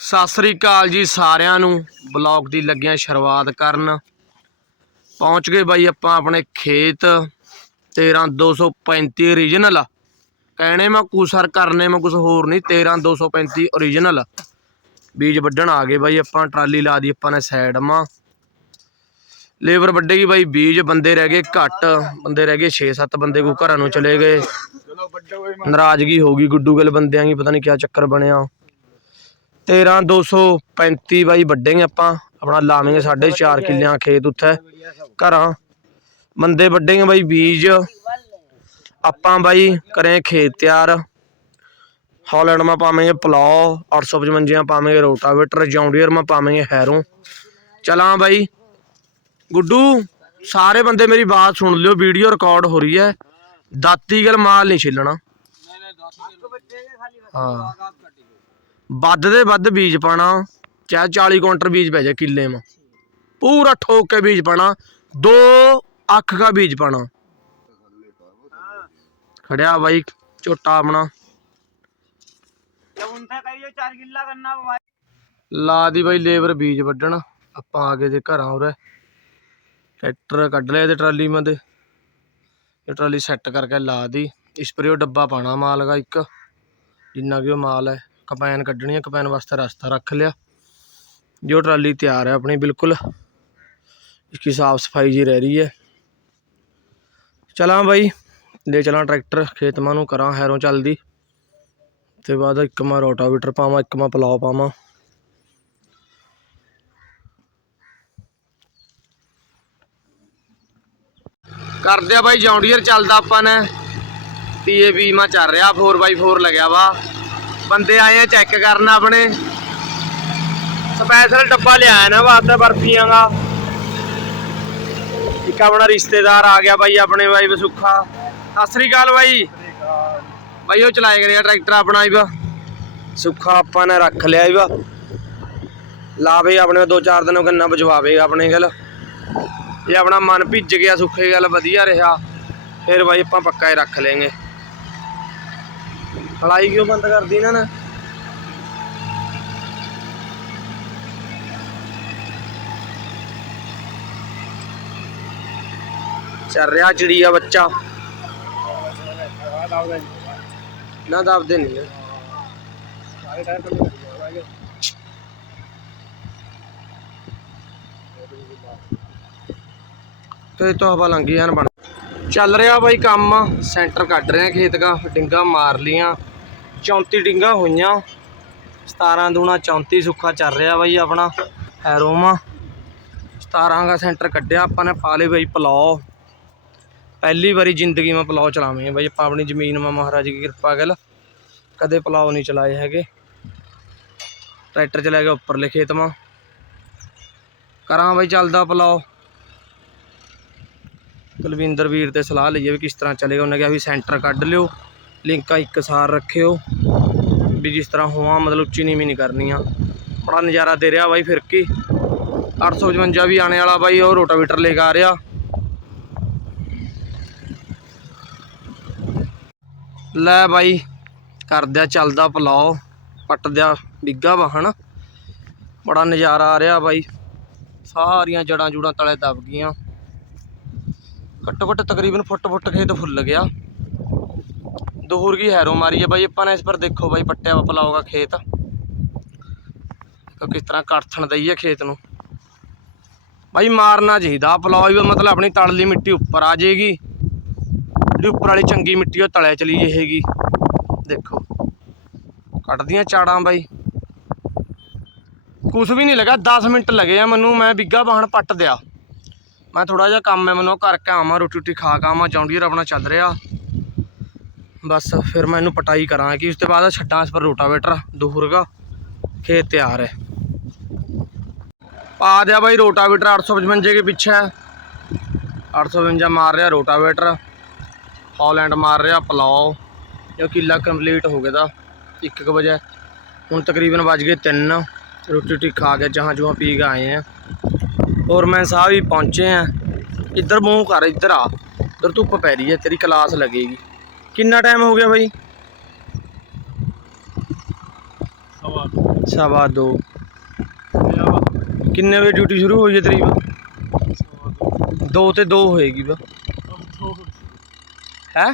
ਸਤਿ ਸ੍ਰੀ ਅਕਾਲ ਜੀ ਸਾਰਿਆਂ ਨੂੰ। ਬਲੌਗ ਦੀ ਲੱਗਿਆ ਸ਼ੁਰੂਆਤ ਕਰਨ। ਪਹੁੰਚ ਗਏ ਬਾਈ ਆਪਾਂ ਆਪਣੇ ਖੇਤ। 13235 ਓਰੀਜਨਲ ਕਹਿਣੇ ਮੈਂ ਕੁਸਰ, ਕਰਨੇ ਮੈਂ ਕੁਝ ਹੋਰ ਨਹੀਂ। 13235 ਓਰੀਜਨਲ ਬੀਜ ਵੱਢਣ ਆ ਗਏ ਬਾਈ ਆਪਾਂ, ਟਰਾਲੀ ਲਾ ਦੀ ਆਪਾਂ ਨੇ ਸਾਈਡ ਮਾ। ਲੇਬਰ ਵੱਡੇਗੀ ਬਾਈ ਬੀਜ, ਬੰਦੇ ਰਹਿ ਗਏ ਘੱਟ। ਬੰਦੇ ਰਹਿ ਗਏ 6-7 ਬੰਦੇ ਕੋ ਘਰਾਂ ਨੂੰ ਚਲੇ ਗਏ। ਨਾਰਾਜ਼ਗੀ ਹੋ ਗਈ ਗੁੱਡੂ ਗੱਲ ਬੰਦਿਆਂ ਦੀ, ਪਤਾ ਨਹੀਂ ਕਿਆ ਚੱਕਰ ਬਣਿਆ। 13235 ਬਾਈ ਵੱਡੇਂਗੇ ਆਪਾਂ। ਆਪਣਾ ਲਾਵਾਂਗੇ 4.5 ਕਿੱਲਿਆਂ ਖੇਤ ਉੱਥੇ। ਘਰਾਂ। ਬੰਦੇ ਵੱਡੇਂਗੇ ਬਾਈ ਬੀਜ। ਆਪਾਂ ਬਾਈ ਕਰੇ ਖੇਤ ਤਿਆਰ। ਹਾਲੈਂਡ ਮਾ ਪਾਵਾਂਗੇ ਪਲਾਓ 855 ਪਾਵਾਂਗੇ ਰੋਟਾਵੇਟਰ ਜੌਂਡੀਅਰ ਮਾ ਪਾਵਾਂਗੇ ਹੈਰੋਂ। ਚਲਾਂ ਬਾਈ। ਗੁੱਡੂ ਸਾਰੇ ਬੰਦੇ ਮੇਰੀ ਬਾਤ ਸੁਣ ਲਿਓ ਵੀਡੀਓ ਰਿਕਾਰਡ ਹੋ ਰਹੀ ਹੈ। ਦਾਤੀ ਗਲ ਮਾਲ ਨਹੀਂ ਛਿੱਲਣਾ। ਹਾਂ। ਵੱਧ ਦੇ ਵੱਧ ਬੀਜ ਪਾਣਾ ਚਾਹੇ 40 ਕੁਇੰਟਲ ਬੀਜ ਪੈ ਜਾ ਕਿੱਲੇ ਮਾ। ਪੂਰਾ ਠੋਕ ਕੇ ਬੀਜ ਪਾਣਾ ਦੋ ਅੱਖ ਦਾ ਬੀਜ ਪਾਣਾ ਖੜਿਆ ਬਾਈ ਝੋਟਾ ਆਪਣਾ। ਲਾ ਦੀ ਬਾਈ ਲੇਬਰ ਬੀਜ ਵੱਢਣ। ਆਪਾਂ ਆ ਗਏ ਜੇ ਘਰਾਂ ਉਰੇ। ਟਰੈਕਟਰ ਕੱਢ ਲਿਆ ਤੇ ਟਰਾਲੀ ਮੈਂ ਇਹ ਟਰਾਲੀ ਸੈੱਟ ਕਰਕੇ ਲਾ ਦੀ। ਸਪਰੇਅ ਡੱਬਾ ਪਾਣਾ ਮਾਲ ਦਾ ਇੱਕ। ਜਿੰਨਾ ਕਿ ਉਹ ਮਾਲ ਹੈ। ਕਪੈਨ ਕੱਢਣੀ ਹੈ ਕਪੈਨ ਵਾਸਤੇ ਰਸਤਾ ਰੱਖ ਲਿਆ। ਜੋ ਟਰਾਲੀ ਤਿਆਰ ਹੈ ਆਪਣੀ, ਬਿਲਕੁਲ। ਇਸकी साफ सफाई जी रह रही है ਚਲਾਂ ਬਾਈ, ਲੈ ਚਲਾਂ ਟਰੈਕਟਰ ਖੇਤਮਾਂ ਨੂੰ ਕਰਾਂ ਹੈਰੋਂ ਚੱਲਦੀ। ਤੇ ਬਾਅਦ ਇੱਕ ਮਾ ਰੋਟਾਵੀਟਰ ਪਾਵਾਂ, ਇੱਕ ਮਾ ਪਲਾਉ ਪਾਵਾਂ। ਕਰਦੇ ਆ ਬਾਈ, ਜੌਂਡੀਅਰ ਚੱਲਦਾ ਆਪਾਂ ਨੇ। ਟੀਏਬੀ ਮਾ ਚੱਲ ਰਿਹਾ 4x4 ਲੱਗਿਆ ਵਾ। ਬੰਦੇ ਆਏ ਆ ਚੈੱਕ ਕਰਨ ਆਪਣੇ। ਸਪੈਸ਼ਲ ਡੱਬਾ ਲਿਆਇਆ ਨਾ ਵਾਸਤੇ ਬਰਫੀਆਂ ਦਾ। ਇੱਕ ਆਪਣਾ ਰਿਸ਼ਤੇਦਾਰ ਆ ਗਿਆ ਬਾਈ, ਆਪਣੇ ਬਾਈ ਵਸੁੱਖਾ। ਸਤਿ ਸ੍ਰੀ ਅਕਾਲ ਬਾਈ। ਬਾਈ, ਉਹ ਚਲਾਏ ਗਏ ਟਰੈਕਟਰ ਆਪਣਾ ਹੀ ਵਾ। ਸੁੱਖਾ ਆਪਾਂ ਨੇ ਰੱਖ ਲਿਆ ਹੀ ਵਾ। ਲਾਵੇ ਆਪਣੇ ਦੋ ਚਾਰ ਦਿਨ ਗੰਨਾ ਬਜਵਾਵੇ ਆਪਣੇ ਗੱਲ। ਇਹ ਆਪਣਾ ਮਨ ਭਿੱਜ ਗਿਆ, ਸੁੱਖੇ ਗੱਲ ਵਧੀਆ ਰਿਹਾ। ਫਿਰ ਬਾਈ ਆਪਾਂ ਪੱਕਾ ਹੀ ਰੱਖ ਲੇਂਗੇ ਲੜਾਈ ਕਿਉਂ ਬੰਦ ਕਰਦੀ ਇਹਨਾਂ ਨੇ? ਚੱਲ ਰਿਹਾ ਚਿੜੀਆ ਬੱਚਾ। ਨਾ ਦੱਬਦੇ ਨਹੀਂ। ਨੇ ਤੇ ਤੋਂ ਹਵਾ ਲੰਗੀ ਜਾਨ ਬਣ ਚੱਲ ਰਿਹਾ ਬਾਈ ਕੰਮ। ਸੈਂਟਰ ਕੱਢ ਰਹੇ ਆ ਖੇਤ ਦਾ, ਡਿੰਗਾ ਮਾਰ ਲੀਆਂ 34 ਡਿੰਗਾ ਹੋਈਆਂ। 17 ਦੂਣਾ 34 ਸੁੱਖਾ ਚੱਲ ਰਿਹਾ ਬਾਈ ਆਪਣਾ ਹੈਰੋਮਾ 17 ਦਾ ਸੈਂਟਰ ਕੱਢਿਆ, ਆਪਾਂ ਨੇ ਪਾ ਲਏ ਬਾਈ ਪਲਾਓ ਪਹਿਲੀ ਵਾਰੀ ਜ਼ਿੰਦਗੀ ਮੈਂ ਪਲਾਓ ਚਲਾਵੇਂ ਬਾਈ, ਆਪਾਂ ਆਪਣੀ ਜ਼ਮੀਨ ਮਾ ਮਹਾਰਾਜ ਦੀ ਕਿਰਪਾ ਗੱਲ ਕਦੇ ਪਲਾਓ ਨਹੀਂ ਚਲਾਏ ਹੈਗੇ। ਟਰੈਕਟਰ ਚਲਾ ਗਿਆ ਉੱਪਰਲੇ ਖੇਤ ਮਾ। ਕਰਾਂ ਬਾਈ ਚੱਲਦਾ ਪਲਾਓ ਕੁਲਵਿੰਦਰ ਵੀਰ ਤੇ ਸਲਾਹ ਲਈਏ ਵੀ ਕਿਸ ਤਰ੍ਹਾਂ ਚੱਲੇਗਾ, ਉਹਨੇ ਕਿਹਾ ਵੀ ਸੈਂਟਰ ਕੱਢ ਲਿਓ। ਲਿੰਕਾਂ ਇੱਕ ਸਾਰ ਰੱਖਿਓ ਵੀ ਜਿਸ ਤਰ੍ਹਾਂ ਹੋਵਾਂ, ਮਤਲਬ ਉੱਚੀ ਨੀਵੀਂ ਨਹੀਂ ਕਰਨੀਆਂ। ਬੜਾ ਨਜ਼ਾਰਾ ਦੇ ਰਿਹਾ ਬਾਈ ਫਿਰ ਕੀ। 855 ਵੀ ਆਣੇ ਵਾਲਾ ਬਾਈ, ਉਹ ਰੋਟਾਵੇਟਰ ਲੈ ਕੇ ਆ ਰਿਹਾ। ਲੈ ਬਾਈ, ਕਰਦਿਆ ਚੱਲਦਾ ਪਲਾਓ, ਪੱਟਦਿਆ ਬਿੱਗਾ ਵਾਹਣ ਬੜਾ ਨਜ਼ਾਰਾ ਆ ਰਿਹਾ ਬਾਈ। ਸਾਰੀਆਂ ਜੜਾਂ ਜੂੜਾਂ ਤਲੇ ਦਬ ਗਈਆਂ। ਘੱਟੋ ਘੱਟ ਤਕਰੀਬਨ ਫੁੱਟ ਫੁੱਟ ਖੇਤ ਫੁੱਲ ਗਿਆ। ਦੂਰ ਕੀ ਹੈਰੋ ਮਾਰੀ ਹੈ ਬਾਈ, ਆਪਾਂ ਨੇ ਇਸ ਪਰ ਦੇਖੋ ਬਾਈ ਪੱਟਿਆ ਵਾ ਪਲਾਓਗਾ ਖੇਤ। ਕਿਸ ਤਰ੍ਹਾਂ ਕੜਥਣ ਦਈ ਖੇਤ ਨੂੰ। ਬਾਈ ਮਾਰਨਾ ਚਾਹੀਦਾ ਪਲਾਓ ਵੀ ਮਤਲਬ ਆਪਣੀ ਤਲਲੀ ਮਿੱਟੀ ਉੱਪਰ ਆ ਜਾਏਗੀ। ਜਿਹੜੀ ਉੱਪਰ ਵਾਲੀ ਚੰਗੀ ਮਿੱਟੀ ਉਹ ਤਲੇ ਚਲੀ ਜਾਏਗੀ। ਦੇਖੋ, ਕੱਟਦੀਆਂ ਚਾੜਾਂ ਬਾਈ। ਕੁਛ ਵੀ ਨਹੀਂ ਲੱਗਾ 10 ਮਿੰਟ ਲੱਗੇ ਆ ਮੈਨੂੰ, ਮੈਂ ਬਿੱਗਾ ਬਾਹਣ ਪੱਟ ਦਿਆ। ਮੈਂ ਥੋੜਾ ਜਿਹਾ ਕੰਮ ਹੈ ਮੈਨੂੰ, ਉਹ ਕਰਕੇ ਆਵਾਂ, ਰੋਟੀ ਰੋਟੀ ਖਾ ਕੇ ਆਵਾਂ ਜੌਂਡੀਅਰ ਆਪਣਾ ਚੱਲ ਰਿਹਾ। ਬਸ ਫਿਰ ਮੈਂ ਇਹਨੂੰ ਪਟਾਈ ਕਰਾਂ ਕਿ ਉਸ ਤੋਂ ਬਾਅਦ ਛੱਡਾਂ ਇਸ ਪਰ ਰੋਟਾਵੇਟਰ ਦੂਰਗਾ ਖੇਤ ਤਿਆਰ ਹੈ। ਪਾ ਦਿਆ ਬਾਈ ਰੋਟਾਵੇਟਰ 855 ਕੇ ਪਿੱਛੇ। 855 ਮਾਰ ਰਿਹਾ ਰੋਟਾਵੇਟਰ। ਹੌਲੈਂਡ ਮਾਰ ਰਿਹਾ ਪਲਾਓ। ਇਹ ਕਿੱਲਾ ਕੰਪਲੀਟ ਹੋ ਗਿਆ ਦਾ 1 ਵਜੇ। ਹੁਣ ਤਕਰੀਬਨ ਵੱਜ ਗਏ 3 ਰੋਟੀ ਰੋਟੀ ਖਾ ਕੇ ਜਹਾਂ ਚੂਹਾਂ ਪੀ ਕੇ ਆਏ ਆ ਔਰ ਮੈਂ ਸਾਹਿਬ ਹੀ ਪਹੁੰਚੇ ਆ ਇੱਧਰ ਮੂੰਹ ਕਰ, ਇੱਧਰ ਆ। ਇੱਧਰ ਧੁੱਪ ਪੈ ਰਹੀ ਹੈ, ਤੇਰੀ ਕਲਾਸ ਲੱਗੇਗੀ। ਕਿੰਨਾ ਟਾਈਮ ਹੋ ਗਿਆ ਬਾਈ? ਸਵਾ ਦੋ। ਕਿੰਨੇ ਵਜੇ ਡਿਊਟੀ ਸ਼ੁਰੂ ਹੋਈ ਹੈ ਤੇਰੀ ਵਾ ਦੋ। ਤੇ ਦੋ ਹੋਏਗੀ ਵਾ ਹੈ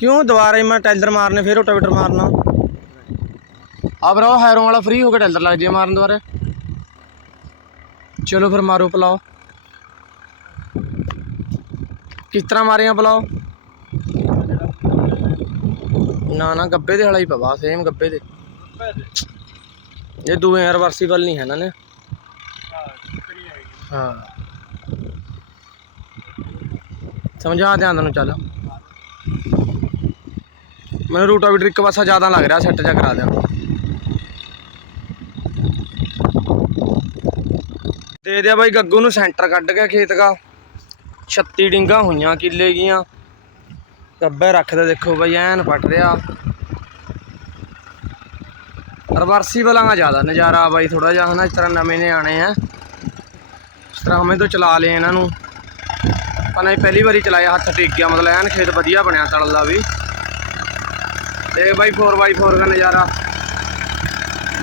ਕਿਉਂ? ਦੁਬਾਰਾ ਹੀ ਮੈਂ ਟੈਲਰ ਮਾਰਨੇ ਫਿਰ ਰੋਟਾਵੇਟਰ ਮਾਰਨਾ। ਆ ਬਰਾ ਹੈਰੋਂ ਵਾਲਾ ਫ੍ਰੀ ਹੋ ਕੇ ਟੈਲਰ ਲੱਗ ਜੇ ਮਾਰਨ ਦੁਬਾਰਾ ਚਲੋ ਫਿਰ ਮਾਰੋ ਪਲਾਓ। ਕਿਸ ਤਰ੍ਹਾਂ ਮਾਰਿਆ ਪਲਾਓ ਨਾ ਨਾ, ਗੱਬੇ ਦੇ ਵਾਲਾ ਹੀ ਪਵਾ ਸੇਮ ਗੱਬੇ ਦੇ। ਇਹ ਦੂਏ ਰਿਵਰਸੀਬਲ ਨਹੀਂ ਹੈ ਨਾ ਨੇ। ਹਾਂ। ਸਮਝਾ ਧਿਆਨ ਨੂੰ, ਚੱਲ। ਮੈਨੂੰ ਰੂਟਾਵੀਟਰ ਇੱਕ ਪਾਸਾ ਜ਼ਿਆਦਾ ਲੱਗ ਰਿਹਾ ਸੈੱਟ ਜਾ ਕਰਾ ਦਿਆਂ। ਦੇ ਦਿਆ ਬਾਈ ਗੱਗੂ ਨੂੰ ਸੈਂਟਰ ਕੱਢ ਕੇ ਖੇਤ ਦਾ 36 ਡਿੰਗਾ ਹੋਈਆਂ ਕਿੱਲੇ ਗੀਆਂ ਗੱਬੇ ਰੱਖਦੇ ਦੇਖੋ ਬਾਈ, ਐਨ ਪਟ ਰਿਹਾ। ਰਿਵਰਸੀ ਵਾਲਾ ਜ਼ਿਆਦਾ, ਨਜ਼ਾਰਾ ਬਾਈ ਥੋੜਾ ਜਿਹਾ, ਹਨਾ, ਇਸ ਤਰ੍ਹਾਂ ਨਵੇਂ ਨੇ ਆਣੇ ਆ। ਇਸ ਤਰ੍ਹਾਂ ਹਮੇ ਤੋਂ ਚਲਾ ਲਏ ਇਹਨਾਂ ਨੂੰ। ਪਨਾ ਪਹਿਲੀ ਵਾਰੀ ਚਲਾਇਆ, ਹੱਥ ਟਿਕ ਗਿਆ, ਮਤਲਬ ਐਨ ਖੇਤ ਵਧੀਆ ਬਣਿਆ ਤਲ ਦਾ ਵੀ। ਦੇਖ ਬਾਈ 4x4 ਦਾ ਨਜ਼ਾਰਾ।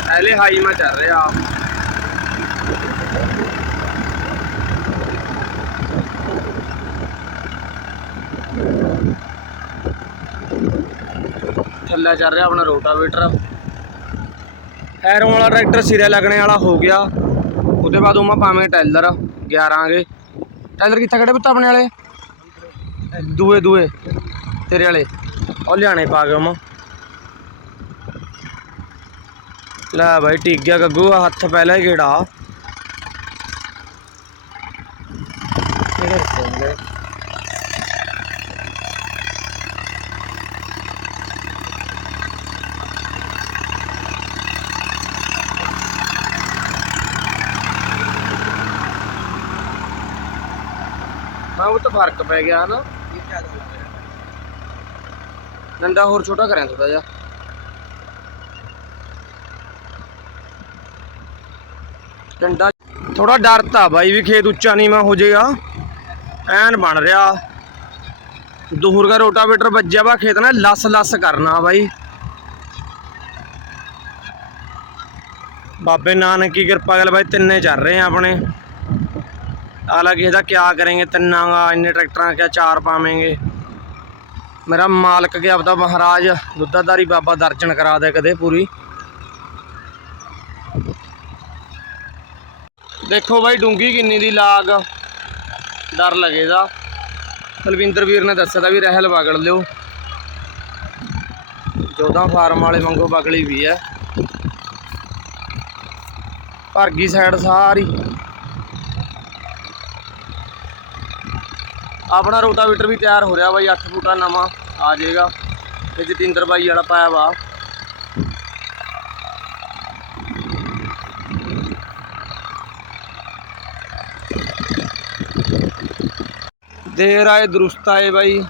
ਪਹਿਲੇ ਹਾਈ ਮਾ ਚੱਲ ਰਿਹਾ। ਥੱਲੇ ਚੱਲ ਰਿਹਾ, ਆਪਣਾ ਰੋਟਾਵੇਟਰ ਹੈਰੋਂ ਵਾਲਾ ਟਰੈਕਟਰ ਸਿਰੇ ਲੱਗਣੇ ਵਾਲਾ ਹੋ ਗਿਆ। ਉਹਦੇ ਬਾਅਦ ਉਹ ਪਾਵੇਂ ਟੈਲਰ 11 ਗੇ। ਟੈਲਰ ਕਿੱਥੇ ਖੜੇ ਪੁੱਤ ਆਪਣੇ ਵਾਲੇ? ਦੂਏ ਦੂਏ। ਤੇਰੇ ਵਾਲੇ। ਉਹ ਲਿਆਣੇ ਪਾ ਕੇ ਉਹ ਲੈ ਬਾਈ, ਟਿਕ ਗਿਆ ਗੱਗੂ ਹੱਥ ਪਹਿਲਾਂ ਹੀ ਗੇੜਾ ਇਹਦੇ ਰੱਖੋਗੇ ਹਾਂ ਫ਼ਰਕ ਪੈ ਗਿਆ ਹਨਾ ਡੰਡਾ ਹੋਰ ਛੋਟਾ ਕਰਿਆ ਥੋੜਾ ਜਿਹਾ। ਡੰਡਾ ਥੋੜਾ ਡਰ ਤਾਂ ਬਾਈ ਵੀ ਖੇਤ ਉੱਚਾ ਨੀਵਾਂ ਹੋ ਜਾਏਗਾ। ਐਨ ਬਣ ਰਿਹਾ। ਦੂਰ ਦਾ ਰੋਟਾਵੇਟਰ ਵੱਜਿਆ ਵਾ ਖੇਤ ਨਾ ਲਸ ਲਸ ਕਰਨਾ ਬਾਈ। ਬਾਬੇ ਨਾਨਕ ਕੀ ਕਿਰਪਾ ਗੱਲ ਬਾਈ ਤਿੰਨੇ ਚੱਲ ਰਹੇ ਆ ਆਪਣੇ। ਆਲਾ ਕਿਸੇ ਦਾ ਕਿਆ ਕरेंगे ਤਿੰਨਾਂ ਦਾ ਇੰਨੇ ਟਰੈਕਟਰਾਂ ਕਿਆ ਚਾਰ ਪਾਵੇਂਗੇ? ਮੇਰਾ ਮਾਲਕ ਕੇ ਆਪਦਾ ਮਹਾਰਾਜ, ਦੁੱਧਾਧਾਰੀ ਬਾਬਾ ਦਰਸ਼ਨ ਕਰਾ ਦੇ ਕਦੇ ਪੂਰੀ। ਦੇਖੋ ਬਾਈ ਡੂੰਗੀ ਕਿੰਨੀ ਦੀ ਲਾਗ। ਡਰ ਲੱਗੇਦਾ ਬਲਵਿੰਦਰ ਵੀਰ ਨੇ ਦੱਸਿਆ ਵੀ ਰਹਿਲ ਵਗੜ ਲਿਓ। ਜੋਧਾ ਫਾਰਮ ਵਾਲੇ ਵਾਂਗੂ ਬਗਲੀ ਵੀ ਹੈ ਭਰਗੀ ਸਾਈਡ ਸਾਰੀ। ਆਪਣਾ ਰੋਟਾਵੇਟਰ ਵੀ ਤਿਆਰ ਹੋ ਰਿਹਾ ਬਾਈ 8 ਫੁੱਟਾ ਨਵਾਂ ਆ ਜਾਏਗਾ। ਇਹ ਜਤਿੰਦਰ ਬਾਈ ਵਾਲਾ ਪਾਇਆ ਵਾ। ਦੇਰ ਆਏ ਦਰੁਸਤ ਆਏ ਬਾਈ।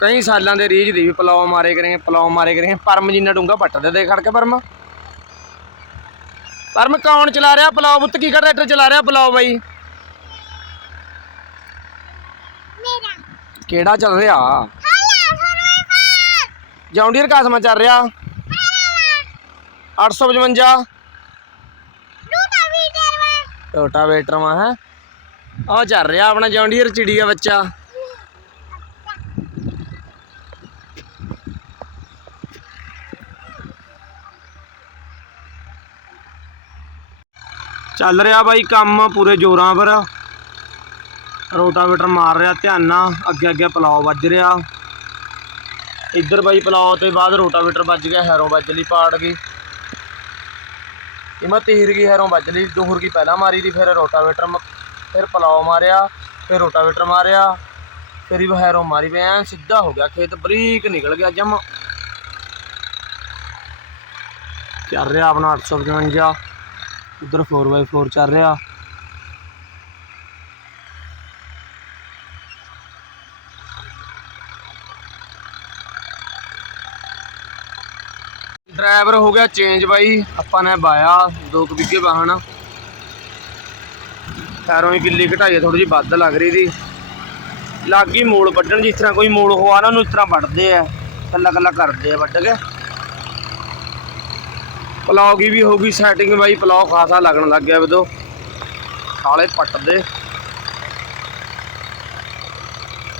ਕਈ ਸਾਲਾਂ ਦੇ ਰੀਝ ਦੀ ਵੀ ਪਲਾਉ ਮਾਰੇ ਕਰੇ ਪਲਾਉ ਮਾਰੇ ਕਰੇ ਪਰਮ ਜਿੰਨਾ ਡੂੰਗਾ ਪੱਟ ਦੇ ਖੜ ਕੇ ਪਰਮ। ਪਰਮ ਕੌਣ ਚਲਾ ਰਿਹਾ? ਪਲਾਉ ਬੁੱਤ ਕੀ ਕਰ ਟਰੈਕਟਰ ਚਲਾ ਰਿਹਾ ਪਲਾਉ ਬਾਈ। ਕਿਹੜਾ ਚੱਲ ਰਿਹਾ? ਜੌਂਡੀਅਰ ਕਾਸਮਾ ਚੱਲ ਰਿਹਾ? 855 ਰੋਟਾਵੇਟਰ ਮਾ ਹੈ? ਉਹ ਚੱਲ ਰਿਹਾ ਆਪਣਾ ਜੌਂਡੀਅਰ ਚਿੜੀ ਦਾ ਬੱਚਾ। ਚੱਲ ਰਿਹਾ ਬਾਈ ਕੰਮ ਪੂਰੇ ਜ਼ੋਰਾਂ ਪਰ। ਰੋਟਾਵੇਟਰ ਮਾਰ ਰਿਹਾ, ਧਿਆਨ ਨਾਲ, ਅੱਗੇ ਅੱਗੇ ਪਲਾਓ ਵੱਜ ਰਿਹਾ। ਇੱਧਰ ਬਾਈ ਪਲਾਓ ਤੇ ਬਾਅਦ ਰੋਟਾਵੇਟਰ ਵੱਜ ਗਿਆ, ਹੈਰੋਂ ਵੱਜ ਲਈ ਪਾੜ ਗਈ। ਇਹ ਮੈਂ ਤੀਰ ਗਈ, ਹੈਰੋਂ ਵੱਜ ਲਈ ਦੋਹਰ ਕੀ ਪਹਿਲਾਂ ਮਾਰੀ ਦੀ, ਫਿਰ ਰੋਟਾਵੇਟਰ ਮ- ਫਿਰ ਪਲਾਓ ਮਾਰਿਆ, ਫਿਰ ਰੋਟਾਵੇਟਰ ਮਾਰਿਆ, ਫਿਰ ਇਹ ਹੈਰੋਂ ਮਾਰੀ ਪਿਆ ਐਨ ਸਿੱਧਾ ਹੋ ਗਿਆ ਖੇਤ, ਬਰੀਕ ਨਿਕਲ ਗਿਆ ਜਮ। ਚੱਲ ਰਿਹਾ ਆਪਣਾ 855 ਉਧਰ 4x4 ਚੱਲ ਰਿਹਾ। ਡਰਾਈਵਰ ਹੋ ਗਿਆ ਚੇਂਜ ਬਾਈ। ਆਪਾਂ ਨੇ ਬਾਇਆ ਦੋ ਕੁ ਵਿਗੇ ਵਾਹਣ। ਪੈਰੋਂ ਹੀ ਗਿੱਲੀ ਘਟਾਈ ਥੋੜੀ ਜਿਹੀ ਵੱਧ ਲੱਗ ਰਹੀ ਦੀ ਗਈ ਮੋੜ ਵੱਢਣ ਜਿਸ ਤਰ੍ਹਾਂ ਕੋਈ ਮੋੜ ਹੋਆ ਨਾ, ਉਹਨੂੰ ਇਸ ਤਰ੍ਹਾਂ ਵੱਢਦੇ ਆ। ਕੱਲਾ ਕੱਲਾ ਕਰਦੇ ਆ ਵੱਢ ਕੇ। ਪਲਾਉ ਕੀ ਵੀ ਹੋ ਗਈ ਸੈਟਿੰਗ ਬਾਈ ਪਲਾਉ ਖਾਸਾ ਲੱਗਣ ਲੱਗ ਗਿਆ ਬਦੋ ਖਾਲੇ ਪੱਟਦੇ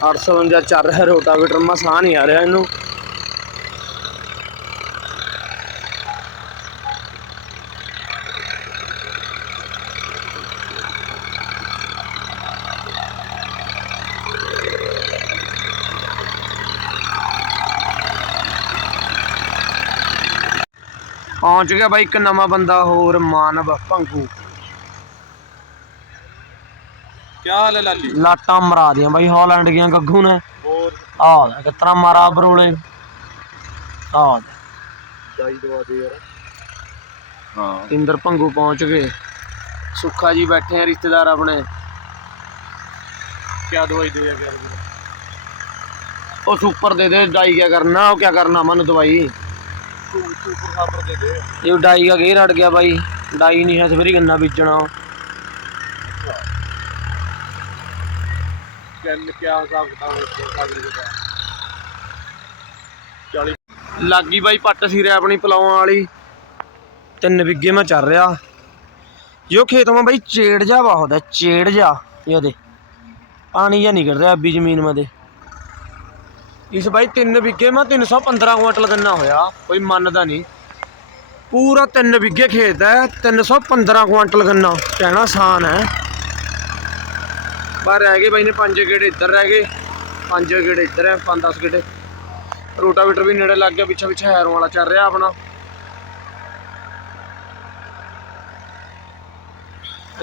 852 ਚੱਲ ਰਿਹਾ ਰੋਟਾਵੇਟਰ ਮਾ ਸਾਹ ਨਹੀਂ ਆ ਰਿਹਾ ਇਹਨੂੰ। ਪਹੁੰਚ ਗਿਆ ਬਾਈ ਇੱਕ ਨਵਾਂ ਬੰਦਾ ਹੋਰ ਮਾਨਵ ਭੰਗੂ। ਕੀ ਹਾਲ ਹੈ ਲਾਲੀ? ਲਾਟਾਂ ਮਰਾ ਦੀਆਂ ਬਾਈ ਹਾਲੈਂਡ ਦੀਆਂ ਗੱਗੂ ਨੇ। ਹੋਰ? ਆਹ ਲੈ ਕਿਤਨਾ ਮਾਰਾ ਬਰੋਲੇ। ਆਹ ਲੈ, ਚਾਈ ਦਵਾ ਦੇ ਯਾਰ। ਹਾਂ। ਇੰਦਰ ਭੰਗੂ ਪਹੁੰਚ ਗਏ। ਸੁੱਖਾ ਜੀ ਬੈਠੇ ਆ ਰਿਸ਼ਤੇਦਾਰ ਆਪਣੇ। ਕੀ ਦਵਾਈ ਦੇ ਯਾਰ? ਉਹ ਸੁਪਰ ਦੇ ਦੇ ਡਾਈ ਕਿਆ ਕਰਨਾ ਉਹ ਕਿਆ ਕਰਨਾ ਮਨ ਦਵਾਈ। ਤੂੰ ਸੁਪਰ ਖਾਪਰ ਦੇ ਦੇ ਇਹ ਡਾਈ ਦਾ ਗੇਰ ਅੜ ਗਿਆ ਬਾਈ। ਡਾਈ ਨਹੀਂ ਹੈ, ਸਵੇਰੀ ਗੰਨਾ ਬੀਜਣਾ। ਕਿੰਨ ਕੀ ਹਿਸਾਬ ਕਿਤਾਬ ਹੈ ਕਾਗਜ਼ ਦਾ 40 ਲੱਗੀ ਬਾਈ ਪੱਟ ਸੀ ਰਿਹਾ ਆਪਣੀ ਪਲਾਉਣ ਵਾਲੀ। ਤਿੰਨ ਵਿੱਗੇ ਮੈਂ ਚੱਲ ਰਿਹਾ। ਜੋ ਖੇਤ ਮੈਂ ਬਾਈ ਚੇੜ ਜਾ ਬਹੁਤ ਹੈ ਚੇੜ ਜਾ ਇਹਦੇ ਪਾਣੀ ਜਾਂ ਨਿਕਲ ਰਿਹਾ ਅੱਬੀ ਜ਼ਮੀਨ ਮਾ ਦੇ। ਇਸ ਬਾਈ ਤਿੰਨ ਵਿੱਗੇ, ਮਾ 315 ਕੁਇੰਟਲ ਗੰਨਾ ਹੋਇਆ, ਕੋਈ ਮੰਨਦਾ ਨਹੀਂ। ਪੂਰਾ ਤਿੰਨ ਵਿੱਗੇ ਖੇਤ ਹੈ 315 ਕੁਇੰਟਲ ਗੰਨਾ, ਕਹਿਣਾ ਆਸਾਨ ਹੈ। ਬਾਹਰ ਰਹਿ ਗਏ ਬਾਈ ਨੇ ਪੰਜ ਗੇੜੇ ਇੱਧਰ ਰਹਿ ਗਏ, ਪੰਜ ਗੇੜੇ ਇੱਧਰ ਹੈ, ਪੰਜ 10 ਗੇੜੇ। ਰੋਟਾਵੇਟਰ ਵੀ ਨੇੜੇ ਲੱਗ ਗਿਆ, ਪਿੱਛੇ ਪਿੱਛੇ ਹੈਰੋਂ ਵਾਲਾ ਚੱਲ ਰਿਹਾ ਆਪਣਾ।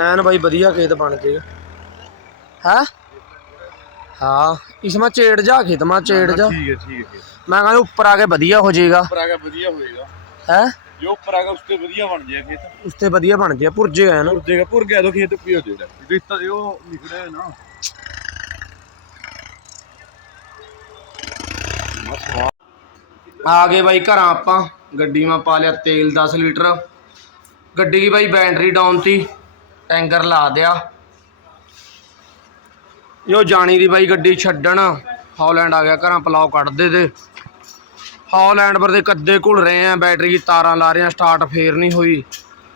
ਐਨ ਬਾਈ ਵਧੀਆ ਖੇਤ ਬਣ ਜੇਗਾ ਹੈ? ਹਾਂ ਇਸ ਮਾ ਚੇੜ ਜਾ ਖੇਤ ਮਾ ਚੇੜ ਜਾ। ਠੀਕ ਹੈ ਠੀਕ ਹੈ। ਮੈਂ ਕਹਿੰਦਾ ਉੱਪਰ ਆ ਕੇ ਵਧੀਆ ਹੋ ਜਾਏਗਾ। ਉੱਪਰ ਆ ਗਿਆ ਵਧੀਆ ਹੋਏਗਾ। ਹੈ? ਜੋ ਉੱਪਰ ਆ ਗਿਆ ਉਸ ਤੇ ਵਧੀਆ ਬਣ ਜਾਏਗਾ ਖੇਤ। ਉਸ ਤੇ ਵਧੀਆ ਬਣ ਜਾਏਗਾ ਪੁਰਜੇਗਾ ਹੈ ਨਾ। ਪੁਰ ਜਾਏਗਾ ਪੁਰ ਗਿਆ ਤਾਂ ਖੇਤ ਪੀ ਹੋ ਜਾਏਗਾ। ਇਹ ਤਾਂ ਉਹ ਨਿਕਲਿਆ ਨਾ। ਆ ਗਏ ਬਾਈ ਘਰਾਂ ਆਪਾਂ ਗੱਡੀ ਮਾ ਪਾ ਲਿਆ ਤੇਲ 10 ਲੀਟਰ। ਗੱਡੀ ਦੀ ਬਾਈ ਬੈਟਰੀ ਡਾਊਨ ਤੀ ਟੈਂਕਰ ਲਾ ਦਿਆ। ਜੋ ਜਾਣੀ ਦੀ ਬਾਈ ਗੱਡੀ ਛੱਡਣ ਹੌਲੈਂਡ ਆ ਗਿਆ ਘਰਾਂ ਪਲਾਓ ਕੱਢਦੇ ਤੇ ਹੌਲੈਂਡ ਪਰ ਦੇ ਕੱਦੇ ਘੁਲ ਰਹੇ ਆ ਬੈਟਰੀ ਦੀ ਤਾਰਾਂ ਲਾ ਰਹੇ ਆ ਸਟਾਰਟ ਫੇਰ ਨਹੀਂ ਹੋਈ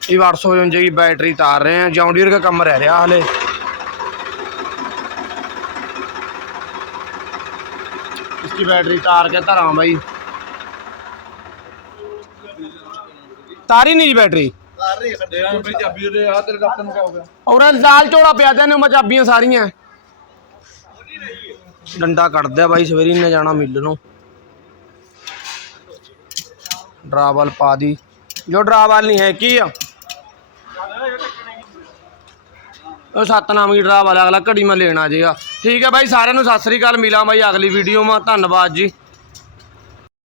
ਇਹ 855 ਦੀ ਬੈਟਰੀ ਤਾਰ ਰਹੇ ਆ ਜੌਂਡੀਅਰ ਦਾ ਕੰਮ ਰਹਿ ਰਿਹਾ ਹਲੇ इसकी बैटरी तार के धरा भाई ਤਾਰ ਹੀ ਨਹੀਂ ਜੀ ਬੈਟਰੀ ਕਰ ਰਹੀ ਹੈ ਦੇ ਬਈ ਚਾਬੀ ਡੰਡਾ ਕੱਢਦਿਆ ਬਾਈ, ਸਵੇਰੀ ਨੇ ਜਾਣਾ ਮਿੱਲ ਨੂੰ। ਡਰਾਵਲ ਪਾ ਦੀ। ਜੋ ਡਰਾਵਲ ਨਹੀਂ ਹੈ ਕੀ ਆ। ਉਹ ਸਤਨਾਮ ਦੀ ਡਰਾਵਲ ਅਗਲਾ ਘੜੀ ਮੈਂ ਲੈਣਾ ਆ ਠੀਕ ਹੈ ਬਾਈ, ਸਾਰਿਆਂ ਨੂੰ ਸਤਿ ਸ੍ਰੀ ਅਕਾਲ, ਮਿਲਾਂ ਬਾਈ ਅਗਲੀ ਵੀਡੀਓ ਮਾ। ਧੰਨਵਾਦ ਜੀ।